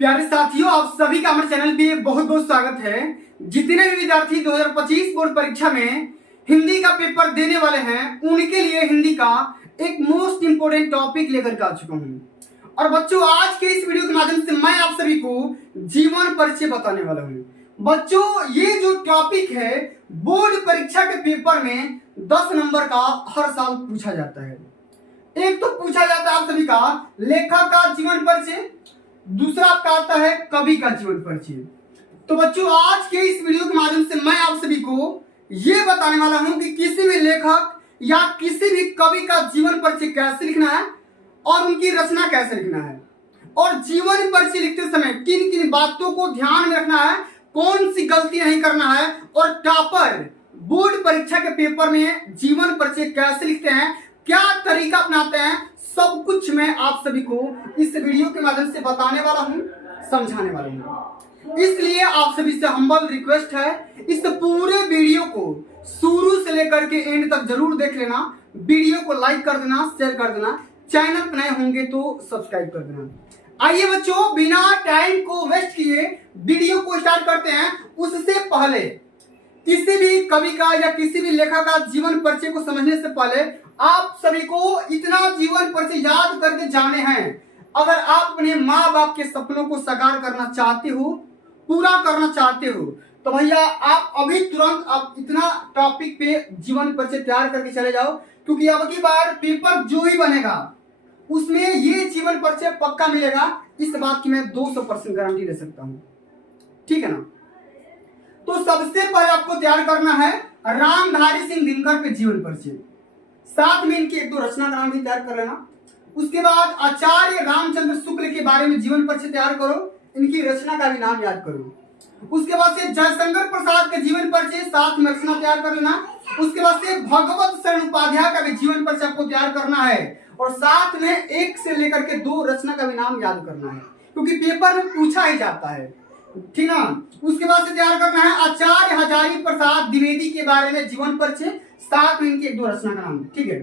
प्यारे साथियों, आप सभी का हमारे चैनल पे बहुत बहुत स्वागत है। जितने भी विद्यार्थी 2025 बोर्ड परीक्षा में हिंदी का पेपर देने वाले हैं, उनके लिए हिंदी का एक मोस्ट इंपोर्टेंट टॉपिक लेकर के आ चुका हूँ। और बच्चों, आज के इस वीडियो के माध्यम से मैं आप सभी को जीवन परिचय बताने वाला हूँ। बच्चों, ये जो टॉपिक है बोर्ड परीक्षा के पेपर में 10 नंबर का हर साल पूछा जाता है। एक तो पूछा जाता है आप सभी का लेखक का जीवन परिचय, दूसरा आपका आता है कवि का जीवन परिचय। तो बच्चों, आज के इस वीडियो के माध्यम से मैं आप सभी को यह बताने वाला हूं कि किसी भी लेखक या किसी भी कवि का जीवन परिचय कैसे लिखना है और उनकी रचना कैसे लिखना है, और जीवन परिचय लिखते समय किन किन बातों को ध्यान में रखना है, कौन सी गलती नहीं करना है, और टॉपर बोर्ड परीक्षा के पेपर में जीवन परिचय कैसे लिखते हैं, क्या तरीका अपनाते हैं, सब कुछ मैं आप सभी को इस वीडियो के माध्यम से बताने वाला हूं, समझाने वाला हूं। इसलिए आप सभी से हम्बल रिक्वेस्ट है, इस पूरे वीडियो को शुरू से लेकर के एंड तक जरूर देख लेना। वीडियो को लाइक कर देना, शेयर कर देना, चैनल पर नए होंगे तो सब्सक्राइब कर देना। आइए बच्चों, बिना टाइम को वेस्ट किए वीडियो को स्टार्ट करते हैं। उससे पहले किसी भी कवि का या किसी भी लेखक का जीवन परिचय को समझने से पहले आप सभी को इतना जीवन परिचय याद करके जाने हैं। अगर आप अपने माँ बाप के सपनों को साकार करना चाहते हो, पूरा करना चाहते हो, तो भैया आप अभी तुरंत आप इतना टॉपिक पे जीवन परिचय तैयार करके चले जाओ, क्योंकि अब की बार पेपर जो ही बनेगा उसमें ये जीवन परिचय पक्का मिलेगा। इस बात की मैं 200% गारंटी दे सकता हूं, ठीक है ना। तो सबसे पहले आपको तैयार करना है रामधारी सिंह दिनकर के जीवन परिचय, साथ में इनकी एक दो रचना का नाम भी तैयार कर लेना। उसके बाद आचार्य रामचंद्र शुक्ल के बारे में जीवन परिचय तैयार करो, इनकी रचना का भी नाम याद करो। उसके बाद से जयशंकर प्रसाद के जीवन परिचय, साथ में रचना तैयार कर लेना। उसके बाद से भगवत शरण उपाध्याय का भी जीवन परिचय आपको तैयार करना है, और साथ में 1 से लेकर के 2 रचना का भी नाम याद करना है, क्योंकि पेपर में पूछा ही जाता है, ठीक ना। उसके बाद से तैयार करना है आचार्य हजारी प्रसाद द्विवेदी के बारे में जीवन परिचय, साथ में इनकी 1 2 रचना का नाम, ठीक है।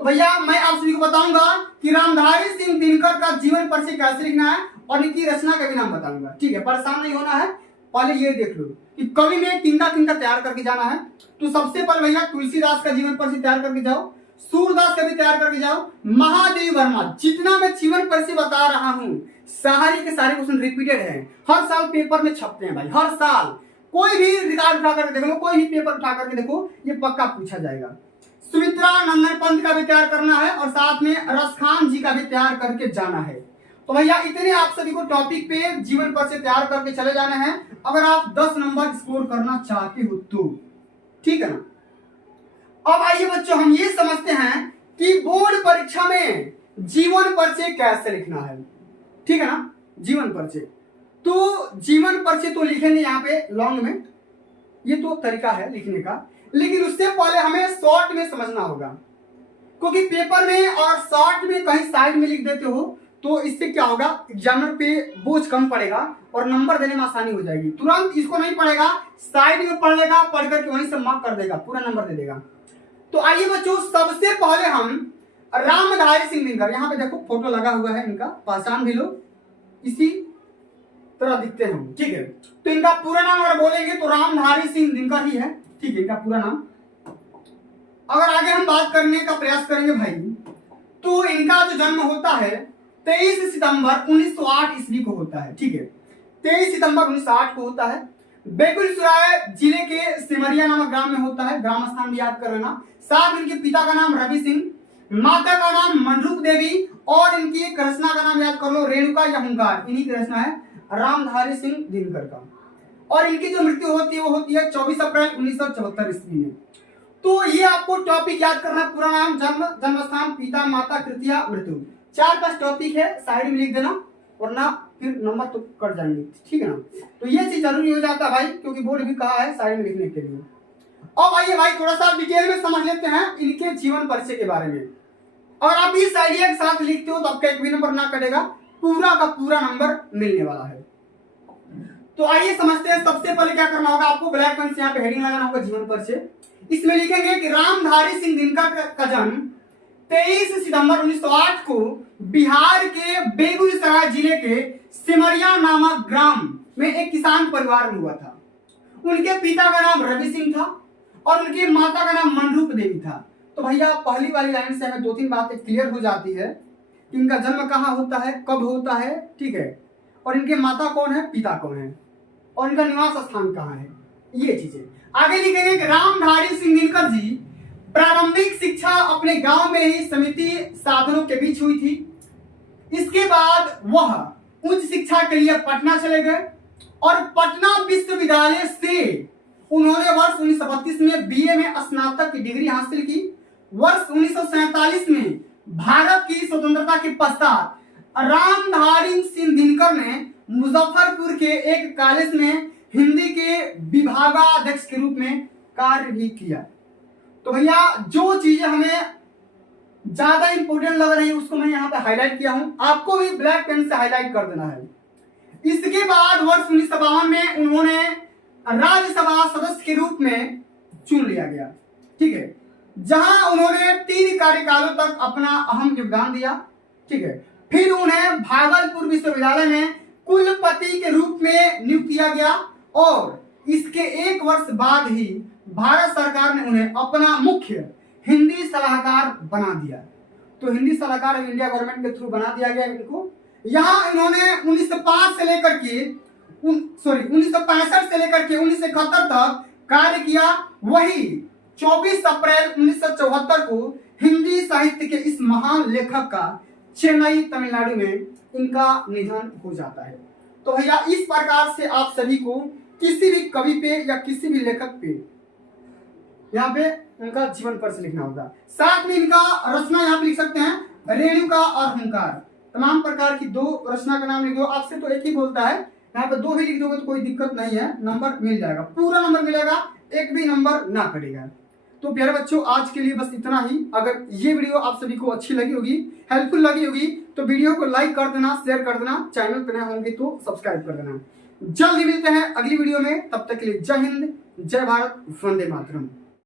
तो भैया मैं आप सभी को बताऊंगा कि रामधारी सिंह दिनकर का जीवन परिचय कैसे लिखना है और इनकी रचना का भी नाम बताऊंगा, ठीक है। परेशान नहीं होना है, पहले ये देख लो कि कवि में किनका किनका तैयार करके जाना है। तो सबसे पहले भैया तुलसीदास का जीवन परिचय तैयार करके जाओ, सूरदास का भी तैयार करके जाओ, महादेव वर्मा। जितना मैं जीवन परिचय बता रहा हूँ सारे के सारे क्वेश्चन रिपीटेड है, हर साल पेपर में छपते हैं भाई, हर साल। कोई भी रिकॉर्ड उठा करके देख लो, कोई भी पेपर उठा करके देखो, ये पक्का पूछा जाएगा। सुमित्रा नंदन पंत का भी तैयार करना है, और साथ में रसखान जी का भी तैयार करके जाना है। तो भैया इतने आप सभी को टॉपिक पे जीवन परिचय तैयार करके चले जाने हैं, अगर आप 10 नंबर स्कोर करना चाहते हो तो, ठीक है ना। अब आइए बच्चों, हम ये समझते हैं कि बोर्ड परीक्षा में जीवन परिचय कैसे लिखना है, ठीक है ना। जीवन परिचय तो जीवन परिचय तो लिखेंगे यहाँ पे लॉन्ग में, ये तो तरीका है लिखने का, लेकिन उससे पहले हमें शॉर्ट में समझना होगा, क्योंकि पेपर में और शॉर्ट में कहीं साइड में लिख देते हो तो इससे क्या होगा, एग्जामिनर पे बोझ कम पड़ेगा और नंबर देने में आसानी हो जाएगी। तुरंत इसको नहीं पढ़ेगा, साइड में पढ़ लेगा, पढ़ करके वहीं से मार्क कर देगा, पूरा नंबर दे देगा। तो आइए बच्चों, सबसे पहले हम रामधारी सिंह दिनकर, यहाँ पे देखो फोटो लगा हुआ है इनका, पहचान भी लो, इसी तरह दिखते हैं, ठीक है। तो इनका पूरा नाम अगर बोलेंगे तो रामधारी सिंह दिनकर ही है, ठीक है, इनका पूरा नाम। अगर आगे हम बात करने का प्रयास करेंगे भाई, तो इनका जो जन्म होता है 23 सितंबर 1908 ईस्वी को होता है, ठीक है। 23 सितंबर 1908 को होता है। बेगूसराय जिले के सिमरिया नामक ग्राम में होता है, ग्राम स्थान भी याद कर लेना। साथ इनके पिता का नाम रवि सिंह, माता का नाम मनरूप देवी, और इनकी एक रचना का नाम याद कर लो, रेणुका या हुंकार, इन्हीं की रचना है रामधारी सिंह दिनकर का। और इनकी जो मृत्यु होती है वो होती है 24 अप्रैल 1974 ईस्वी में। तो ये आपको टॉपिक याद करना है, पूरा नाम, जन्म, जन्म स्थान, पिता, माता, कृतिया, मृत्यु, 4-5 टॉपिक है, साइड में लिख देना, वरना फिर नंबर तो कट जाएंगे, ठीक है ना। तो ये चीज जरूरी हो जाता है भाई, क्योंकि बोर्ड भी कहा है साइड में लिखने के लिए। अब आइए भाई थोड़ा सा डिटेल में समझ लेते हैं इनके जीवन परिचय के बारे में। और आप इस आइडिया के साथ लिखते हो तो आपका एक भी नंबर ना कटेगा, पूरा का पूरा नंबर मिलने वाला है। तो आइए समझते हैं। सबसे पहले क्या करना होगा, आपको ब्लैक पेन से यहाँ पे हेडिंग लगाना होगा जीवन परिचय। इसमें लिखेंगे कि रामधारी सिंह दिनकर का जन्म 23 सितंबर 1908 को बिहार के बेगूसराय जिले के सिमरिया नामक ग्राम में एक किसान परिवार में हुआ था। उनके पिता का नाम रवि सिंह था और उनकी माता का नाम मनरूप देवी था। तो भैया पहली वाली लाइन से हमें 2-3 बातें क्लियर हो जाती है कि इनका जन्म कहाँ होता है, कब होता है, ठीक है, और इनके माता कौन है, पिता कौन है, और इनका निवास स्थान कहाँ है, ये चीजें। आगे लिखेंगे कि रामधारी सिंह दिनकर जी प्रारंभिक शिक्षा अपने गांव में ही समिति साधनों के बीच हुई थी। इसके बाद वह उच्च शिक्षा के लिए पटना चले गए और पटना विश्वविद्यालय से उन्होंने वर्ष 1932 में बीए में स्नातक की डिग्री हासिल की। वर्ष 1947 में भारत की स्वतंत्रता के पश्चात रामधारी सिंह दिनकर ने मुजफ्फरपुर के एक कॉलेज में हिंदी के विभागाध्यक्ष के रूप में कार्य भी किया। तो भैया जो चीजें हमें ज्यादा इंपोर्टेंट लग रही है उसको मैं यहाँ पे हाईलाइट किया हूं, आपको भी ब्लैक पेन से हाईलाइट कर देना है। इसके बाद वर्ष 1952 में उन्होंने राज्यसभा सदस्य के रूप में चुन लिया गया, ठीक है, जहां उन्होंने 3 कार्यकालों तक अपना अहम योगदान दिया, ठीक है। फिर उन्हें भागलपुर विश्वविद्यालय में कुलपति के रूप में नियुक्त किया गया और इसके 1 वर्ष बाद ही भारत सरकार ने उन्हें अपना मुख्य हिंदी सलाहकार बना दिया। तो हिंदी सलाहकार इंडिया गवर्नमेंट के थ्रू बना दिया गया इनको। यहाँ इन्होंने 1965 से लेकर के 1971 तक कार्य किया। वही 24 अप्रैल 1974 को हिंदी साहित्य के इस महान लेखक का चेन्नई तमिलनाडु में इनका निधन हो जाता है। तो भैया इस प्रकार से आप सभी को किसी भी कवि पे या किसी भी लेखक पे यहाँ पे उनका जीवन पर से लिखना होगा। साथ में इनका रचना यहाँ पे लिख सकते हैं, रेणुका और हुंकार, तमाम प्रकार की 2 रचना का नाम लिख दो। आपसे तो एक ही बोलता है, यहाँ पे 2 भी लिख दोगे तो कोई दिक्कत नहीं है, नंबर मिल जाएगा, पूरा नंबर मिलेगा, एक भी नंबर ना कटेगा। तो प्यारे बच्चों आज के लिए बस इतना ही। अगर ये वीडियो आप सभी को अच्छी लगी होगी, हेल्पफुल लगी होगी तो वीडियो को लाइक कर देना, शेयर कर देना, चैनल पर नए होंगे तो सब्सक्राइब कर देना। जल्दी मिलते हैं अगली वीडियो में, तब तक के लिए जय हिंद, जय भारत, वंदे मातरम।